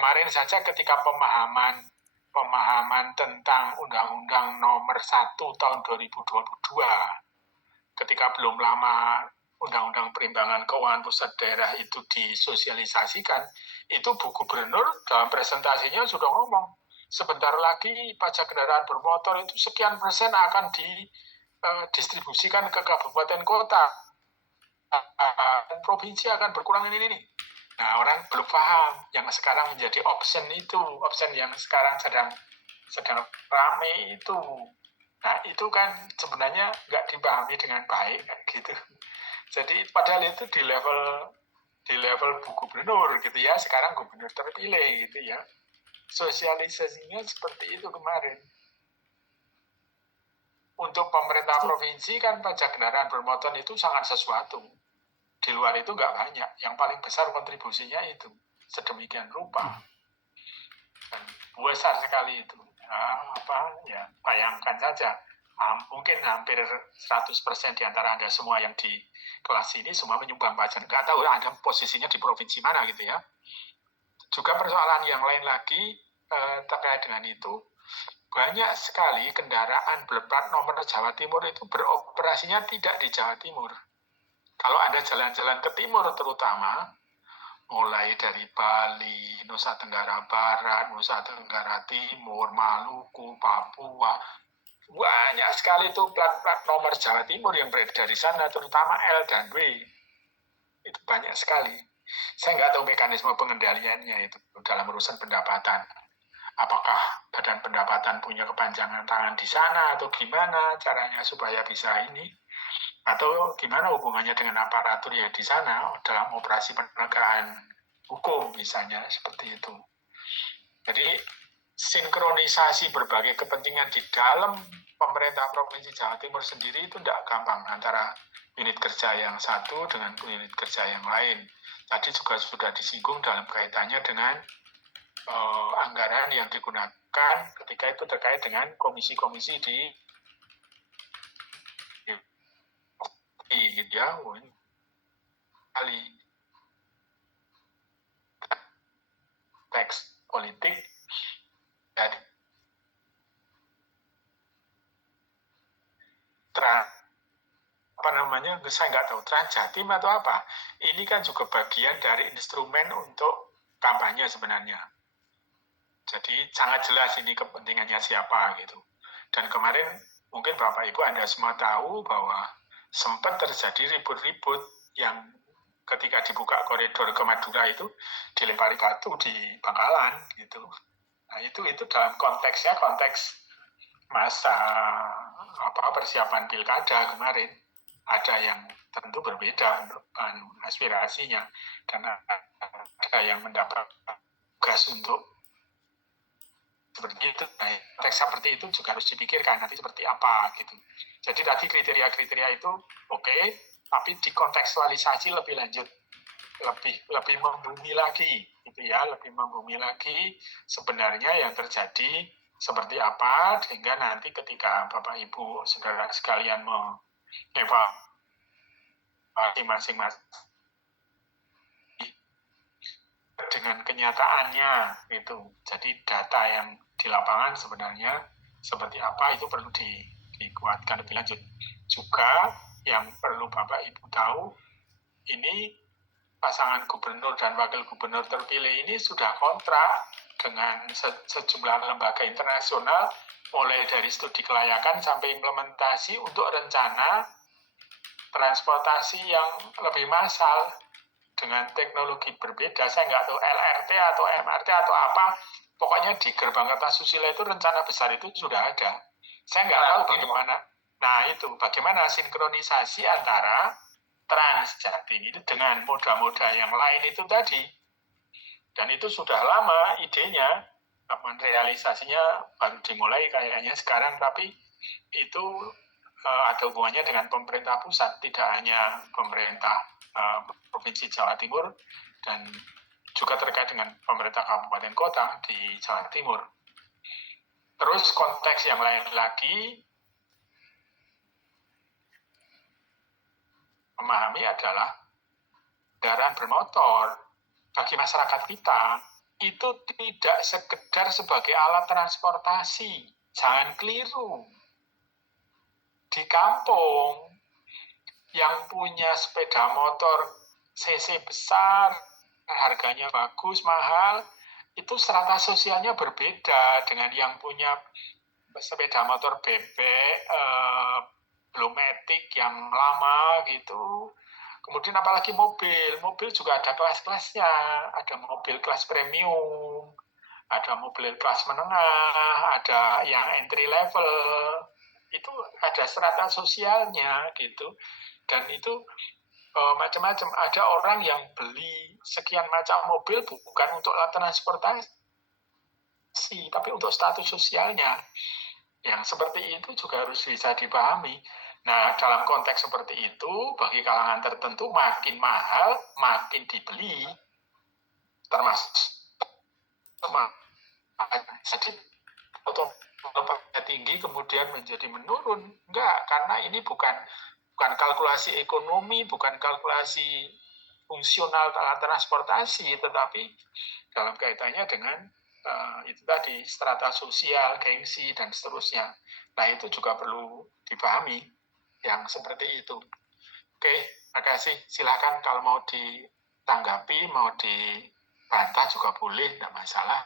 kemarin saja ketika pemahaman tentang Undang-Undang Nomor 1 Tahun 2022, ketika belum lama Undang-Undang Perimbangan Keuangan Pusat Daerah itu disosialisasikan, itu Bu Gubernur dalam presentasinya sudah ngomong, sebentar lagi pajak kendaraan bermotor itu sekian persen akan didistribusikan ke kabupaten kota. Provinsi akan berkurang ini. Nah, orang belum paham. Yang sekarang menjadi option yang sekarang sedang rame itu. Nah, itu kan sebenarnya nggak dipahami dengan baik, gitu. Jadi padahal itu di level Bu Gubernur gitu ya, sekarang gubernur terpilih gitu ya. Sosialisasinya seperti itu kemarin. Untuk pemerintah provinsi kan pajak kendaraan bermotor itu sangat sesuatu. Di luar itu nggak banyak. Yang paling besar kontribusinya itu. Sedemikian rupa. Dan besar sekali itu. Ya, bayangkan saja. Mungkin hampir 100% di antara Anda semua yang di kelas ini semua menyumbang pajak. Nggak tahu Anda posisinya di provinsi mana gitu ya. Juga persoalan yang lain lagi terkait dengan itu, banyak sekali kendaraan berplat nomor Jawa Timur itu beroperasinya tidak di Jawa Timur. Kalau Anda jalan-jalan ke timur terutama, mulai dari Bali, Nusa Tenggara Barat, Nusa Tenggara Timur, Maluku, Papua, banyak sekali itu plat-plat nomor Jawa Timur yang beredar di sana, terutama L dan W. Itu banyak sekali. Saya nggak tahu mekanisme pengendaliannya itu dalam urusan pendapatan. Apakah Badan Pendapatan punya kepanjangan tangan di sana atau gimana caranya supaya bisa ini? Atau gimana hubungannya dengan aparatur yang di sana dalam operasi penegakan hukum misalnya, seperti itu. Jadi sinkronisasi berbagai kepentingan di dalam pemerintah Provinsi Jawa Timur sendiri itu tidak gampang antara unit kerja yang satu dengan unit kerja yang lain. Tadi juga sudah disinggung dalam kaitannya dengan anggaran yang digunakan ketika itu terkait dengan komisi-komisi di gitu ya, kali teks politik dan saya nggak tahu Transjatim atau apa. Ini kan juga bagian dari instrumen untuk kampanye sebenarnya. Jadi sangat jelas ini kepentingannya siapa gitu. Dan kemarin mungkin Bapak Ibu Anda semua tahu bahwa sempat terjadi ribut-ribut yang ketika dibuka koridor ke Madura itu dilempari batu di Bangkalan gitu. Nah itu dalam konteksnya konteks masa persiapan pilkada kemarin. Ada yang tentu berbeda aspirasinya dan ada yang mendapat tugas untuk seperti itu. Nah, teks seperti itu juga harus dipikirkan nanti seperti apa gitu. Jadi tadi kriteria-kriteria itu oke, tapi dikontekstualisasi lebih lanjut, lebih membumi lagi gitu ya, lebih membumi lagi sebenarnya yang terjadi seperti apa, sehingga nanti ketika Bapak Ibu saudara sekalian mengevaluasi masing-masing dengan kenyataannya itu. Jadi data yang di lapangan sebenarnya seperti apa itu perlu dikuatkan lebih lanjut. Juga yang perlu Bapak Ibu tahu, ini pasangan gubernur dan wakil gubernur terpilih ini sudah kontrak dengan sejumlah lembaga internasional, mulai dari studi kelayakan sampai implementasi untuk rencana transportasi yang lebih massal dengan teknologi berbeda. Saya nggak tahu LRT atau MRT atau apa, pokoknya di gerbang Kertasusila itu rencana besar itu sudah ada. Saya nggak tahu bagaimana. Nah itu bagaimana sinkronisasi antara Transjatim itu dengan moda-moda yang lain itu tadi. Dan itu sudah lama idenya, kapan realisasinya baru dimulai kayaknya sekarang, tapi itu ada hubungannya dengan pemerintah pusat, tidak hanya pemerintah Provinsi Jawa Timur, dan juga terkait dengan pemerintah kabupaten kota di Jawa Timur. Terus konteks yang lain lagi, memahami adalah kendaraan bermotor bagi masyarakat kita itu tidak sekedar sebagai alat transportasi. Jangan keliru. Di kampung, yang punya sepeda motor cc besar, harganya bagus, mahal, itu strata sosialnya berbeda dengan yang punya sepeda motor bebek, belum metik yang lama gitu. Kemudian apalagi mobil juga ada kelas-kelasnya, ada mobil kelas premium, ada mobil kelas menengah, ada yang entry level, itu ada strata sosialnya gitu. Dan itu macam-macam. Ada orang yang beli sekian macam mobil bukan untuk alat transportasi, tapi untuk status sosialnya. Yang seperti itu juga harus bisa dipahami. Nah, dalam konteks seperti itu, bagi kalangan tertentu makin mahal, makin dibeli, termasuk jadi otomatis tinggi kemudian menjadi menurun. Enggak, karena ini bukan kalkulasi ekonomi, bukan kalkulasi fungsional transportasi, tetapi dalam kaitannya dengan itu tadi strata sosial, gengsi dan seterusnya. Nah, itu juga perlu dipahami yang seperti itu. Oke, makasih. Silakan kalau mau ditanggapi, mau dibantah juga boleh, tidak masalah.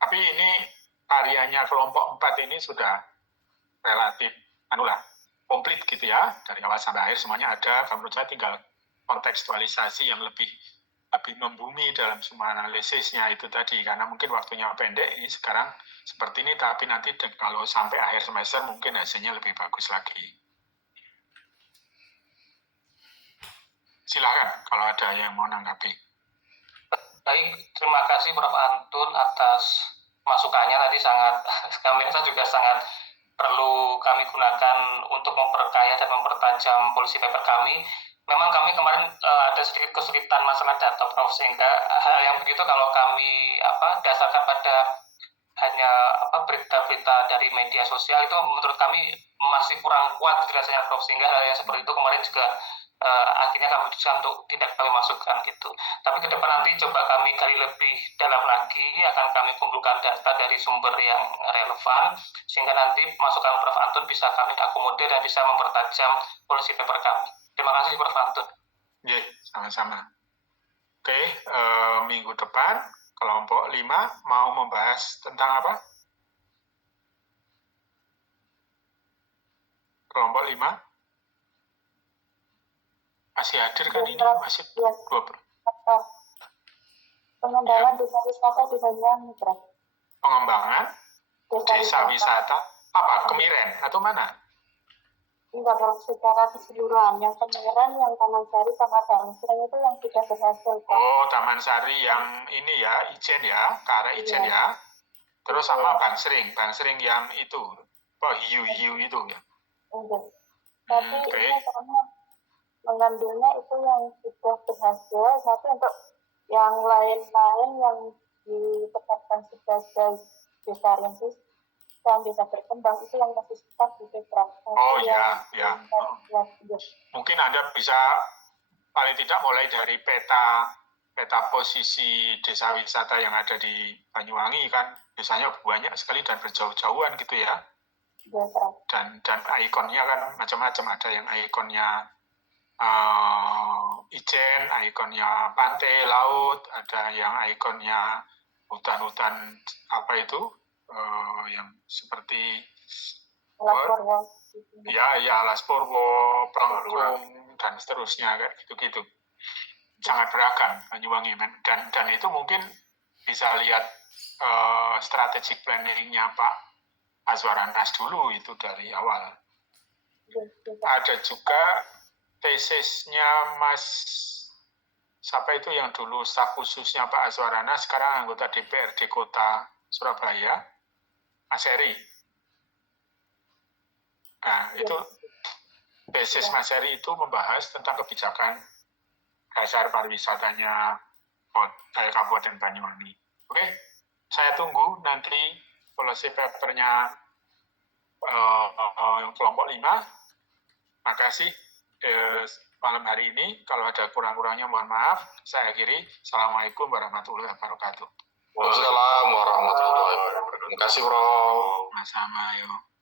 Tapi ini karyanya kelompok 4 ini sudah relatif komplit gitu ya, dari awal sampai akhir semuanya ada. Menurut saya tinggal kontekstualisasi yang lebih membumi dalam semua analisisnya itu tadi, karena mungkin waktunya pendek ini sekarang seperti ini, tapi nanti kalau sampai akhir semester mungkin hasilnya lebih bagus lagi. Silakan kalau ada yang mau nanggapi. Baik, terima kasih Prof. Antun atas masukannya tadi, kami rasa juga sangat perlu kami gunakan untuk memperkaya dan mempertajam policy paper kami. Memang kami kemarin ada sedikit kesulitan masalah data, Prof, sehingga hal yang begitu kalau kami dasarkan pada hanya berita-berita dari media sosial itu menurut kami masih kurang kuat rasanya, Prof, sehingga hal yang seperti itu kemarin juga akhirnya kami putuskan untuk tidak kami masukkan gitu. Tapi ke depan nanti coba kami gali lebih dalam lagi, akan kami kumpulkan data dari sumber yang relevan, sehingga nanti masukan Prof. Antun bisa kami akomodir dan bisa mempertajam policy paper kami. Terima kasih Prof. Antun. Ya, sama-sama. Oke, minggu depan kelompok 5 mau membahas tentang apa? Kelompok 5 masih hadir kan ini? Masih 20. Pengembangan desa wisata di Banyuwangi, Prof. Pengembangan desa wisata apa? Kemiren atau mana? Enggak, Prof, secara keseluruhan. Yang Kemiren, yang Taman Sari sama Bangsering itu yang sudah berhasil, Prof. Oh, Taman Sari yang ini ya, Ijen ya, ke arah Ijen ya. Terus sama Bangsering yang itu, hiu-hiu itu ya. Enggak. Tapi ini karena mengambilnya itu yang sudah berhasil, tapi untuk yang lain-lain yang ditetapkan sebagai desa rintis dan desa berkembang itu yang masih stuck di Prof. Oh ya. Mungkin Anda bisa paling tidak mulai dari peta posisi desa wisata yang ada di Banyuwangi kan, biasanya banyak sekali dan berjauh-jauhan gitu ya. Dan ikonnya kan macam-macam, ada yang ikonnya Ijen, ikonnya pantai, laut, ada yang ikonnya hutan-hutan apa itu, yang seperti Alas Purwo, Plengkung dan seterusnya kayak gitu-gitu. Sangat beragam Banyuwangi, dan itu mungkin bisa lihat strategic planning-nya Pak Azwaranas dulu itu dari awal. Ada juga tesisnya Mas siapa itu yang dulu staf khususnya Pak Azwaranas, sekarang anggota DPRD Kota Surabaya, Mas Heri. Nah, itu tesis Mas Heri itu membahas tentang kebijakan dasar pariwisatanya Kabupaten Banyuwangi. Oke, saya tunggu nanti policy papernya kelompok 5. Makasih malam hari ini. Kalau ada kurang-kurangnya mohon maaf. Saya akhiri. Assalamualaikum warahmatullahi wabarakatuh. Waalaikumsalam warahmatullahi wabarakatuh. Terima kasih, Bro. Sama-sama, yuk.